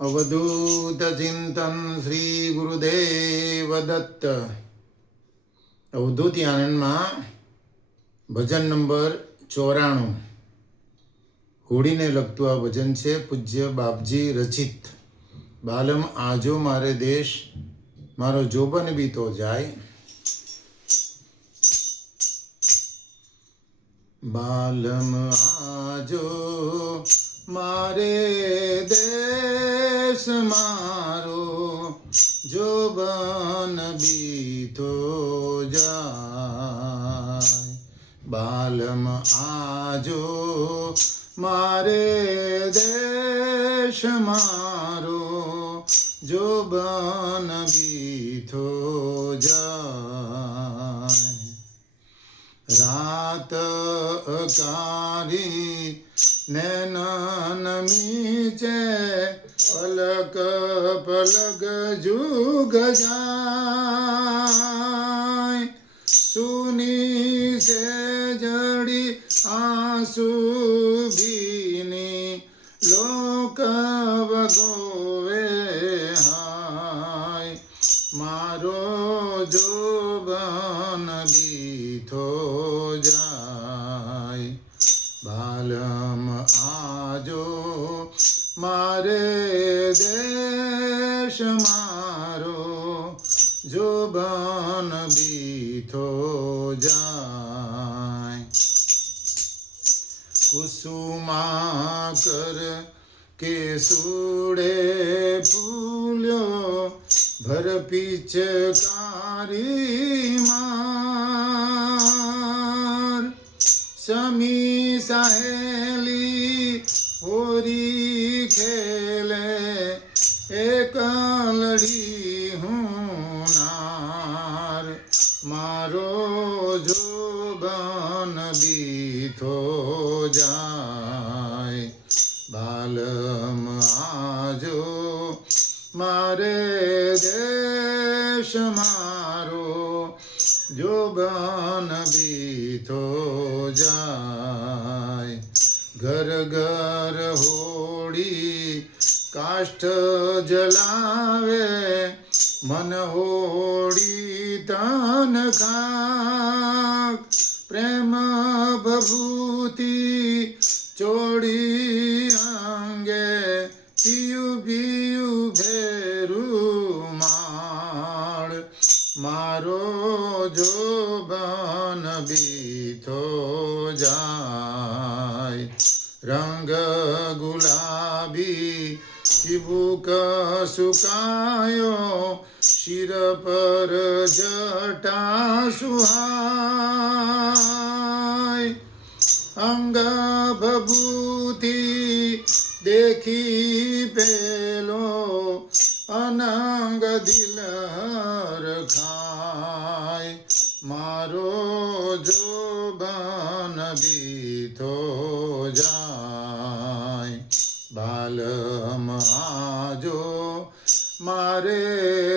अवधूत चिंतन श्री गुरुदेव दत्त। अवधूत आनंद में भजन नंबर 94 होड़ी ने लगतु आ भजन है। पूज्य बापजी रचित। बालम आजो मारे देश मारो जोबन भी तो जाए। बालम आजो मारे देश मारो जोबन भी तो जाए। बालम आजो मारे देश मारो जोबन भी तो जाए। रात अकारी नैनन मीचे पलक पलक जुग जाए। सुनी से जड़ी आंसू भीनी लोक बगोवे हाय। मारो जोबन भी तो जाए। बालम आजो मारे देश मारो जोबन भी तो जाए। कुसुमाकर के सूड़े फूलो भर पिचकारी मार। समी सहेली होरी खेले एक लड़ी हूँ नार। मारो जोबन भी तो जाए। बालम आजो मारे देश मारो जोबन भी तो जाए। घर घर होड़ी काष्ठ जलावे मन होड़ी तन खाक। प्रेम भभूति चोड़ी अंगे पियु पियु भेरू माड़। मारो जोबन भी तो जाए। रंग गुलाबी चिबुक सुकायो शिर पर जटा सुहाय। अंग भभूति देखी पेलो अनंग दिल हर खाय। मारो जोबन भी तो जाए। बालम आजो मारे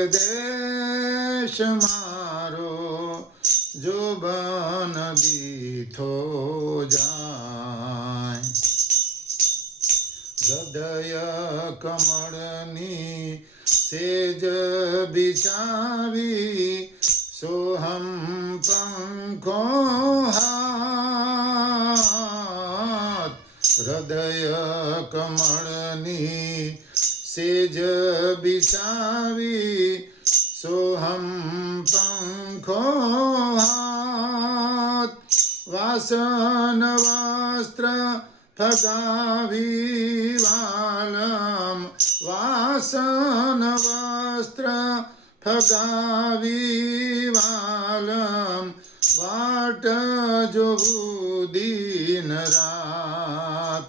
देश मारो जोबन भी तो जाए। हृदय कमळनी सेज बिछावी सोहम पंखो हाथ। हृदय कमळनी सेज बिछावी सोहम पंखो हाथ। वासन वस्त्र फगावी वालम वासन वस्त्र फगावी वालम वाट जो दिन रात।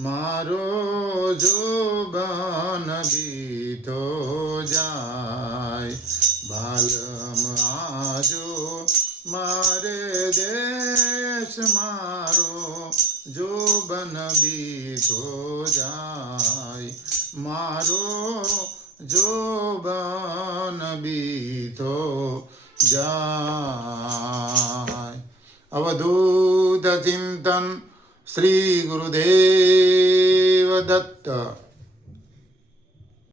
मारो जोबन भी तो जाए। बालम आजो मारे देश मारो जोबन भी तो जाए। मारो जोबन भी तो जाए। अवधूत चिंतन श्री गुरुदेव दत्त।